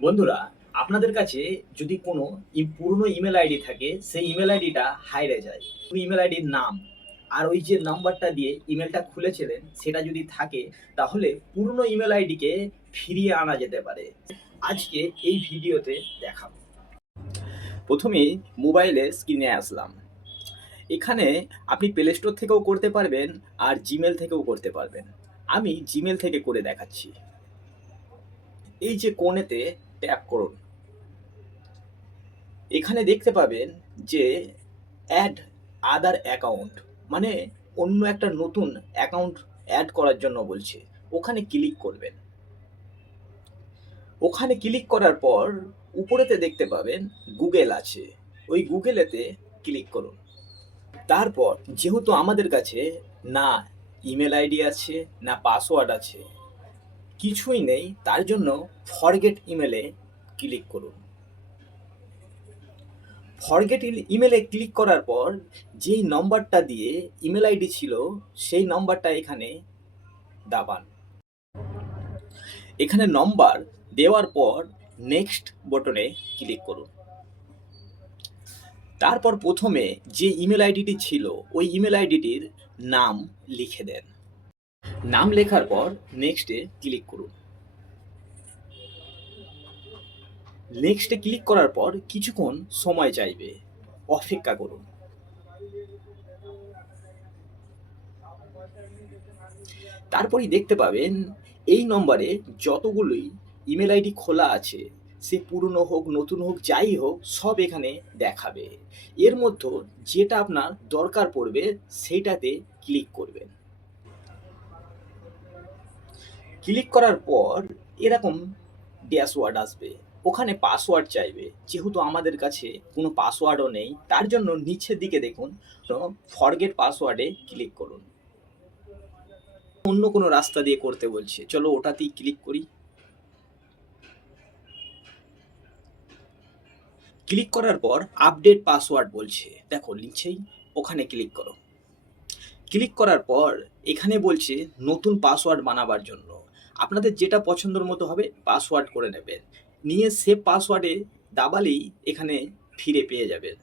বন্ধুরা, আপনাদের কাছে যদি কোনো পুরনো ইমেল আইডি থাকে, সেই ইমেল আইডিটা হাইরে যায়। ইমেল আইডির নাম আর ওই যে নাম্বারটা দিয়ে ইমেলটা খুলেছিলেন সেটা যদি থাকে, তাহলে পুরনো ইমেল আইডিকে ফিরিয়ে আনা যেতে পারে। আজকে এই ভিডিওতে দেখাবো। প্রথমে মোবাইলে স্ক্রিনে আসলাম। এখানে আপনি প্লে স্টোর থেকেও করতে পারবেন আর জিমেল থেকেও করতে পারবেন। আমি জিমেল থেকে করে দেখাচ্ছি। এই যে কোণেতে ট্যাপ করুন। এখানে দেখতে পাবেন যে অ্যাড আদার অ্যাকাউন্ট মানে অন্য একটা নতুন অ্যাকাউন্ট অ্যাড করার জন্য বলছে। ওখানে ক্লিক করবেন। ওখানে ক্লিক করার পর উপরেতে দেখতে পাবেন গুগল আছে। ওই গুগলেতে ক্লিক করুন। তারপর যেহেতু আমাদের কাছে না ইমেল আইডি আছে, না পাসওয়ার্ড আছে কিছুই নেই, তার জন্য ফরগেট ইমেলে ক্লিক করুন। ফরগেট ইমেলে ক্লিক করার পর যেই নম্বরটা দিয়ে ইমেল আইডি ছিল, সেই নম্বরটা এখানে দাবান। এখানে নম্বর দেওয়ার পর নেক্সট বটনে ক্লিক করুন। তারপর প্রথমে যে ইমেল আইডিটি ছিল, ওই ইমেল আইডিটির নাম লিখে দেন। নাম লেখার পর নেক্সটে ক্লিক করুন। নেক্সটে ক্লিক করার পর কিছুক্ষণ সময় চাইবে। অপেক্ষা করুন। তারপরই দেখতে পাবেন এই নম্বরে যতগুলোই ইমেল আইডি খোলা আছে, সে পুরনো হোক, নতুন হোক, যাই হোক, সব এখানে দেখাবে। এর মধ্যে যেটা আপনার দরকার পড়বে সেইটাতে ক্লিক করবেন। ক্লিক করার পর এরকম ড্যাশওয়ার্ড আসবে। ওখানে পাসওয়ার্ড চাইবে। যেহেতু আমাদের কাছে কোনো পাসওয়ার্ডও নেই, তার জন্য নিচের দিকে দেখুন ফরগেট পাসওয়ার্ডে ক্লিক করুন। অন্য কোনো রাস্তা দিয়ে করতে বলছে। চলো ওটাতেই ক্লিক করি। ক্লিক করার পর আপডেট পাসওয়ার্ড বলছে। দেখো নিচেই, ওখানে ক্লিক করো। ক্লিক করার পর এখানে বলছে নতুন পাসওয়ার্ড বানাবার জন্য। আপনাদের যেটা পছন্দের মতো হবে পাসওয়ার্ড করে নেবেন। নিয়ে সে পাসওয়ার্ডে দাবালেই এখানে ফিরে পেয়ে যাবেন।